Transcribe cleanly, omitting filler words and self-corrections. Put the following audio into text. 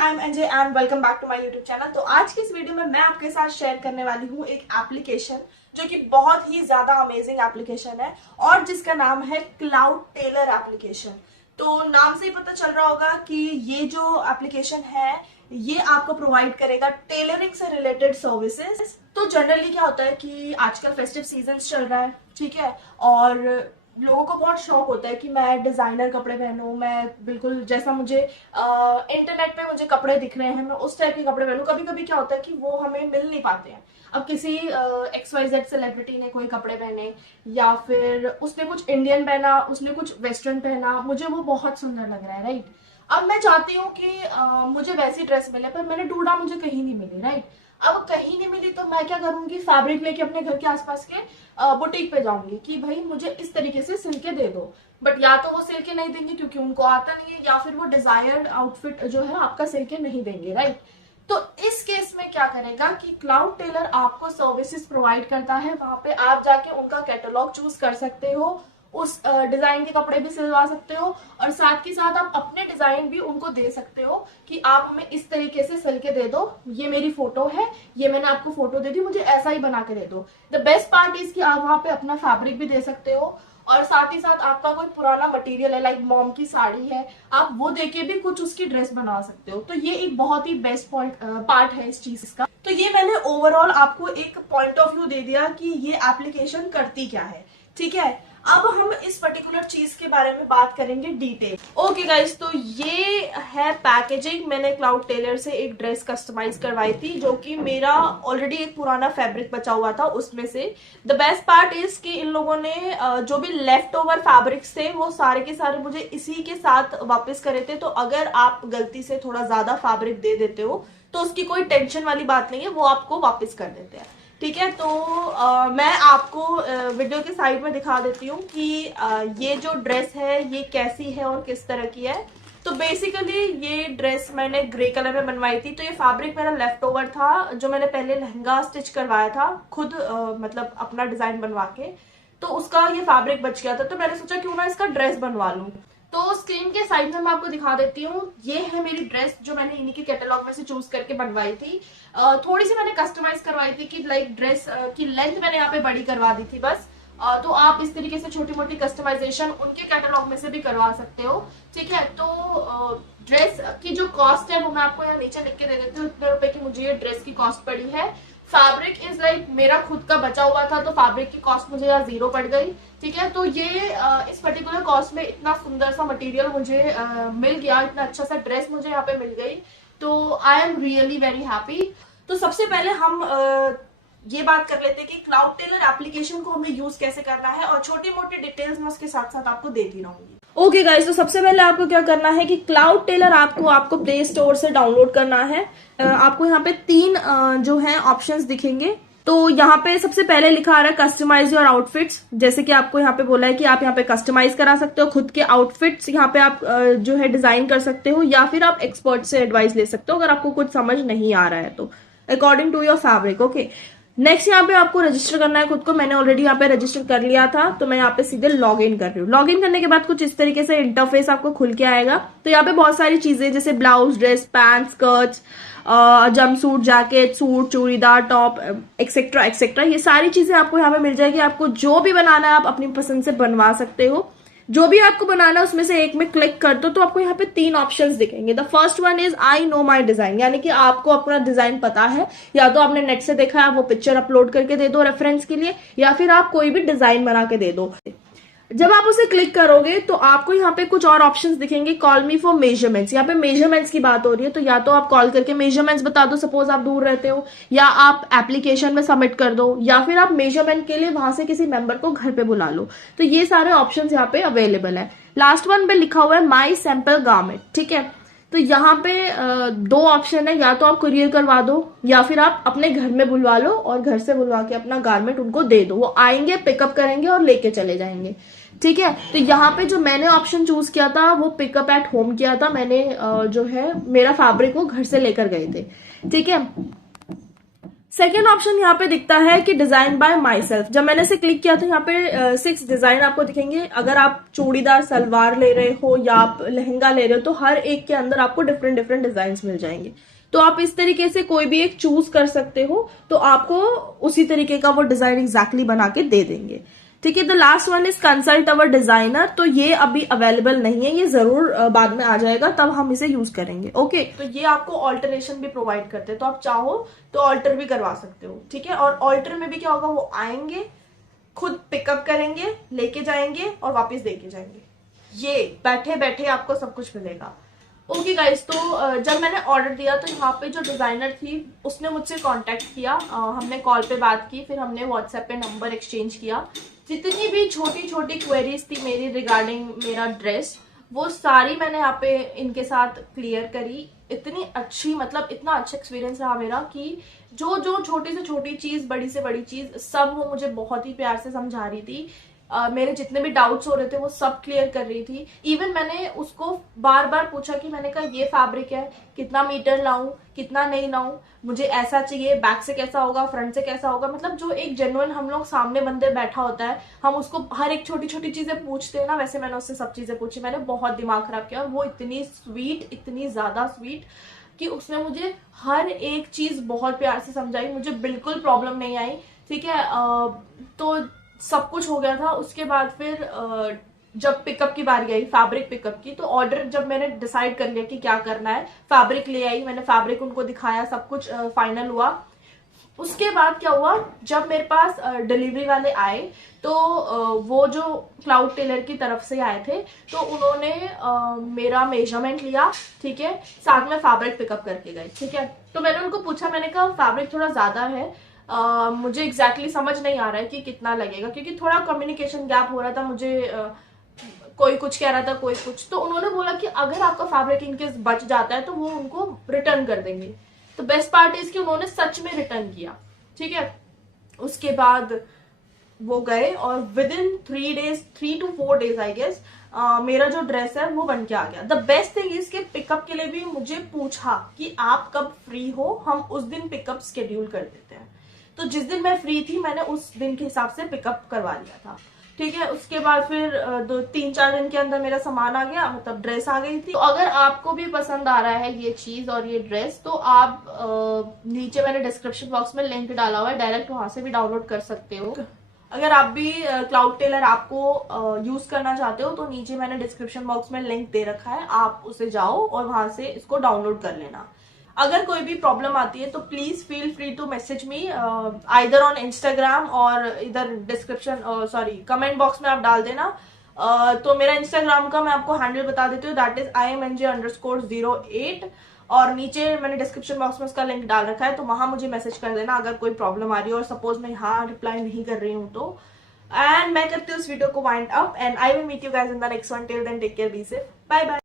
I am NJ and welcome back to my YouTube channel. तो आज की इस वीडियो में मैं आपके साथ शेयर करने वाली हूँ एक एप्लीकेशन जो कि बहुत ही ज्यादा अमेजिंग एप्लीकेशन है और जिसका नाम है क्लाउड टेलर एप्लीकेशन। तो नाम से ही पता चल रहा होगा कि ये जो एप्लीकेशन है ये आपको प्रोवाइड करेगा टेलरिंग से रिलेटेड सर्विसेज। तो जनरली क्या होता है कि आजकल फेस्टिव सीजन चल रहा है, ठीक है, और लोगों को बहुत शौक होता है कि मैं डिजाइनर कपड़े पहनूं, मैं बिल्कुल जैसा मुझे इंटरनेट पे मुझे कपड़े दिख रहे हैं मैं उस टाइप के कपड़े पहनूं। कभी कभी क्या होता है कि वो हमें मिल नहीं पाते हैं। अब किसी XYZ सेलिब्रिटी ने कोई कपड़े पहने या फिर उसने कुछ इंडियन पहना, उसने कुछ वेस्टर्न पहना, मुझे वो बहुत सुंदर लग रहा है, राइट। अब मैं चाहती हूँ कि मुझे वैसी ड्रेस मिले, पर मैंने ढूंढा, मुझे कहीं नहीं मिली, राइट। अब कहीं नहीं मिली तो मैं क्या करूंगी, फैब्रिक लेके अपने घर के आसपास के बुटीक पे जाऊंगी कि भाई मुझे इस तरीके से सिल के दे दो। बट या तो वो सिल के नहीं देंगे क्योंकि उनको आता नहीं है, या फिर वो डिजायर्ड आउटफिट जो है आपका सिल के नहीं देंगे, राइट। तो इस केस में क्या करेगा कि क्लाउड टेलर आपको सर्विसेज प्रोवाइड करता है। वहां पे आप जाके उनका कैटलॉग चूज कर सकते हो, उस डिजाइन के कपड़े भी सिलवा सकते हो और साथ ही साथ आप अपने डिजाइन भी उनको दे सकते हो कि आप हमें इस तरीके से सिल के दे दो, ये मेरी फोटो है, ये मैंने आपको फोटो दे दी, मुझे ऐसा ही बना के दे दो। द बेस्ट पार्ट इज कि आप वहां पे अपना फैब्रिक भी दे सकते हो और साथ ही साथ आपका कोई पुराना मटेरियल है, लाइक मॉम की साड़ी है, आप वो देके भी कुछ उसकी ड्रेस बना सकते हो। तो ये एक बहुत ही बेस्ट पार्ट है इस चीज का। तो ये मैंने ओवरऑल आपको एक पॉइंट ऑफ व्यू दे दिया कि ये एप्लीकेशन करती क्या है, ठीक है। अब हम इस पर्टिकुलर चीज के बारे में बात करेंगे डिटेल। ओके गाइस, तो ये है पैकेजिंग। मैंने क्लाउड टेलर से एक ड्रेस कस्टमाइज करवाई थी जो कि मेरा ऑलरेडी एक पुराना फैब्रिक बचा हुआ था उसमें से। द बेस्ट पार्ट इज कि इन लोगों ने जो भी लेफ्ट ओवर फैब्रिक्स थे वो सारे के सारे मुझे इसी के साथ वापस करे थे। तो अगर आप गलती से थोड़ा ज्यादा फैब्रिक दे देते हो तो उसकी कोई टेंशन वाली बात नहीं है, वो आपको वापस कर देते हैं, ठीक है। तो मैं आपको वीडियो के साइड में दिखा देती हूँ कि ये जो ड्रेस है ये कैसी है और किस तरह की है। तो बेसिकली ये ड्रेस मैंने ग्रे कलर में बनवाई थी। तो ये फैब्रिक मेरा लेफ्ट ओवर था जो मैंने पहले लहंगा स्टिच करवाया था खुद, मतलब अपना डिजाइन बनवा के, तो उसका ये फैब्रिक बच गया था। तो मैंने सोचा क्यों ना इसका ड्रेस बनवा लूं। तो स्क्रीन के साइड में मैं आपको दिखा देती हूँ, ये है मेरी ड्रेस जो मैंने इन्हीं के कैटलॉग में से चूज करके बनवाई थी। थोड़ी सी मैंने कस्टमाइज करवाई थी कि लाइक ड्रेस की लेंथ मैंने यहाँ पे बड़ी करवा दी थी बस। तो आप इस तरीके से छोटी मोटी कस्टमाइजेशन उनके कैटलॉग में से भी करवा सकते हो, ठीक है। तो ड्रेस की जो कॉस्ट है वो मैं आपको यहाँ नीचे लिख के दे देती हूँ, इतने रुपए की मुझे ये ड्रेस की कॉस्ट पड़ी है। फैब्रिक इज लाइक मेरा खुद का बचा हुआ था तो फैब्रिक की कॉस्ट मुझे यहाँ 0 पड़ गई, ठीक है। तो ये इस पर्टिकुलर कॉस्ट में इतना सुंदर सा मटेरियल मुझे मिल गया, इतना अच्छा सा ड्रेस मुझे यहाँ पे मिल गई। तो I am really very happy. तो सबसे पहले हम ये बात कर लेते हैं कि क्लाउड टेलर एप्लीकेशन को हमें यूज कैसे करना है और छोटी मोटी डिटेल्स मैं उसके साथ साथ आपको देती रहूंगी। ओके गाइस, तो सबसे पहले आपको क्या करना है कि क्लाउड टेलर आपको प्ले स्टोर से डाउनलोड करना है। आपको यहाँ पे 3 जो है ऑप्शंस दिखेंगे। तो यहाँ पे सबसे पहले लिखा आ रहा है कस्टमाइज योर आउटफिट्स। जैसे कि आपको यहाँ पे बोला है कि आप यहाँ पे कस्टमाइज करा सकते हो खुद के आउटफिट्स, यहाँ पे आप जो है डिजाइन कर सकते हो या फिर आप एक्सपर्ट से एडवाइस ले सकते हो अगर आपको कुछ समझ नहीं आ रहा है तो, according to your fabric. Okay, next यहाँ पे आपको रजिस्टर करना है खुद को। मैंने ऑलरेडी यहाँ पे रजिस्टर कर लिया था तो मैं यहाँ पे सीधे लॉग इन कर रही हूँ। लॉग इन करने के बाद कुछ इस तरीके से इंटरफेस आपको खुल के आएगा। तो यहाँ पे बहुत सारी चीजें जैसे blouse, dress, pant, skirts, jumpsuit, jacket, suit, churidar, top, etcetera etcetera, ये सारी चीजें आपको यहाँ पे मिल जाएगी। आपको जो भी बनाना है आप अपनी पसंद से बनवा सकते हो। जो भी आपको बनाना है उसमें से एक में क्लिक कर दो तो आपको यहाँ पे 3 ऑप्शंस दिखेंगे। The first one is I know my design, यानी कि आपको अपना डिजाइन पता है, या तो आपने नेट से देखा है, वो पिक्चर अपलोड करके दे दो रेफरेंस के लिए, या फिर आप कोई भी डिजाइन बना के दे दो। जब आप उसे क्लिक करोगे तो आपको यहाँ पे कुछ और ऑप्शंस दिखेंगे। कॉल मी फॉर मेजरमेंट्स, यहाँ पे मेजरमेंट्स की बात हो रही है तो या तो आप कॉल करके मेजरमेंट्स बता दो, सपोज आप दूर रहते हो, या आप एप्लीकेशन में सबमिट कर दो, या फिर आप मेजरमेंट के लिए वहां से किसी मेंबर को घर पे बुला लो। तो ये सारे ऑप्शंस यहाँ पे अवेलेबल है। लास्ट वन पे लिखा हुआ है माई सैंपल गारमेंट, ठीक है। तो यहाँ पे 2 ऑप्शन है, या तो आप कुरियर करवा दो या फिर आप अपने घर में बुलवा लो और घर से बुलवा के अपना गारमेंट उनको दे दो, वो आएंगे, पिकअप करेंगे और लेके चले जाएंगे, ठीक है। तो यहाँ पे जो मैंने ऑप्शन चूज किया था वो पिकअप एट होम किया था मैंने, जो है मेरा फैब्रिक वो घर से लेकर गए थे, ठीक है। सेकेंड ऑप्शन यहाँ पे दिखता है कि डिजाइन बाय माई सेल्फ। जब मैंने इसे क्लिक किया तो यहाँ पे 6 डिजाइन आपको दिखेंगे। अगर आप चूड़ीदार सलवार ले रहे हो या आप लहंगा ले रहे हो तो हर एक के अंदर आपको डिफरेंट डिफरेंट डिजाइन मिल जाएंगे। तो आप इस तरीके से कोई भी एक चूज कर सकते हो, तो आपको उसी तरीके का वो डिजाइन एग्जैक्टली बना के दे देंगे। ठीक है, the last one is consult our designer. तो ये अभी अवेलेबल नहीं है, ये जरूर बाद में आ जाएगा, तब हम इसे यूज करेंगे। ओके, तो ये आपको ऑल्टरेशन भी प्रोवाइड करते हैं, तो आप चाहो तो ऑल्टर भी करवा सकते हो। ठीक है, और ऑल्टर में भी क्या होगा, वो आएंगे, खुद पिकअप करेंगे, लेके जाएंगे और वापस देके जाएंगे। ये बैठे बैठे आपको सब कुछ मिलेगा। ओके गाइस, तो जब मैंने ऑर्डर दिया तो यहाँ पे जो डिजाइनर थी उसने मुझसे कांटेक्ट किया, हमने कॉल पे बात की, फिर हमने व्हाट्सएप पे नंबर एक्सचेंज किया। जितनी भी छोटी छोटी क्वेरीज थी मेरी रिगार्डिंग मेरा ड्रेस, वो सारी मैंने यहाँ पे इनके साथ क्लियर करी। इतनी अच्छी, मतलब इतना अच्छा एक्सपीरियंस रहा मेरा कि जो जो छोटी से छोटी चीज, बड़ी से बड़ी चीज, सब वो मुझे बहुत ही प्यार से समझा रही थी। मेरे जितने भी डाउट्स हो रहे थे वो सब क्लियर कर रही थी। इवन मैंने उसको बार बार पूछा कि मैंने कहा ये फैब्रिक है, कितना मीटर लाऊं, कितना नहीं लाऊं, मुझे ऐसा चाहिए, बैक से कैसा होगा, फ्रंट से कैसा होगा। मतलब जो एक जेन्युइन हम लोग सामने बंदे बैठा होता है, हम उसको हर एक छोटी छोटी चीजें पूछते हैं ना, वैसे मैंने उससे सब चीजें पूछी। मैंने बहुत दिमाग खराब किया और वो इतनी स्वीट, इतनी ज्यादा स्वीट कि उसने मुझे हर एक चीज बहुत प्यार से समझाई। मुझे बिल्कुल प्रॉब्लम नहीं आई। ठीक है, तो सब कुछ हो गया था। उसके बाद फिर जब पिकअप की बारी आई, फैब्रिक पिकअप की, तो ऑर्डर जब मैंने डिसाइड कर लिया कि क्या करना है, फैब्रिक ले आई, मैंने फैब्रिक उनको दिखाया, सब कुछ फाइनल हुआ। उसके बाद क्या हुआ, जब मेरे पास डिलीवरी वाले आए तो वो जो क्लाउड टेलर की तरफ से आए थे, तो उन्होंने मेरा मेजरमेंट लिया। ठीक है, साथ में फैब्रिक पिकअप करके गए। ठीक है, तो मैंने उनको पूछा, मैंने कहा फैब्रिक थोड़ा ज्यादा है, मुझे एग्जैक्टली समझ नहीं आ रहा है कि कितना लगेगा, क्योंकि थोड़ा कम्युनिकेशन गैप हो रहा था। मुझे कोई कुछ कह रहा था, कोई कुछ। तो उन्होंने बोला कि अगर आपका फैब्रिक इनकेस बच जाता है तो वो उनको रिटर्न कर देंगे। तो बेस्ट पार्ट इज कि उन्होंने सच में रिटर्न किया। ठीक है, उसके बाद वो गए और within 3 to 4 days I guess मेरा जो ड्रेस है वो बन के आ गया। द बेस्ट थिंग इज के पिकअप के लिए भी मुझे पूछा कि आप कब फ्री हो, हम उस दिन पिकअप शेड्यूल कर देते हैं। तो जिस दिन मैं फ्री थी मैंने उस दिन के हिसाब से पिकअप करवा लिया था। ठीक है, उसके बाद फिर 2-3-4 दिन के अंदर मेरा सामान आ गया, मतलब ड्रेस आ गई थी। तो अगर आपको भी पसंद आ रहा है ये चीज और ये ड्रेस, तो आप नीचे मैंने डिस्क्रिप्शन बॉक्स में लिंक डाला हुआ है, डायरेक्ट वहां से भी डाउनलोड कर सकते हो। अगर आप भी क्लाउड टेलर आपको यूज करना चाहते हो तो नीचे मैंने डिस्क्रिप्शन बॉक्स में लिंक दे रखा है, आप उसे जाओ और वहां से इसको डाउनलोड कर लेना। अगर कोई भी प्रॉब्लम आती है तो please feel free to message me either on Instagram और इधर डिस्क्रिप्शन कमेंट बॉक्स में आप डाल देना। तो मेरा इंस्टाग्राम का मैं आपको हैंडल बता देती हूँ, दैट इज IMNJ_08, और नीचे मैंने डिस्क्रिप्शन बॉक्स में उसका लिंक डाल रखा है, तो वहां मुझे मैसेज कर देना अगर कोई प्रॉब्लम आ रही है और सपोज मैं यहाँ रिप्लाई नहीं कर रही हूँ तो। एंड मैं करती हूँ इस वीडियो को wind up, and I will meet you guys in the next one. Till then take care, be safe, bye bye.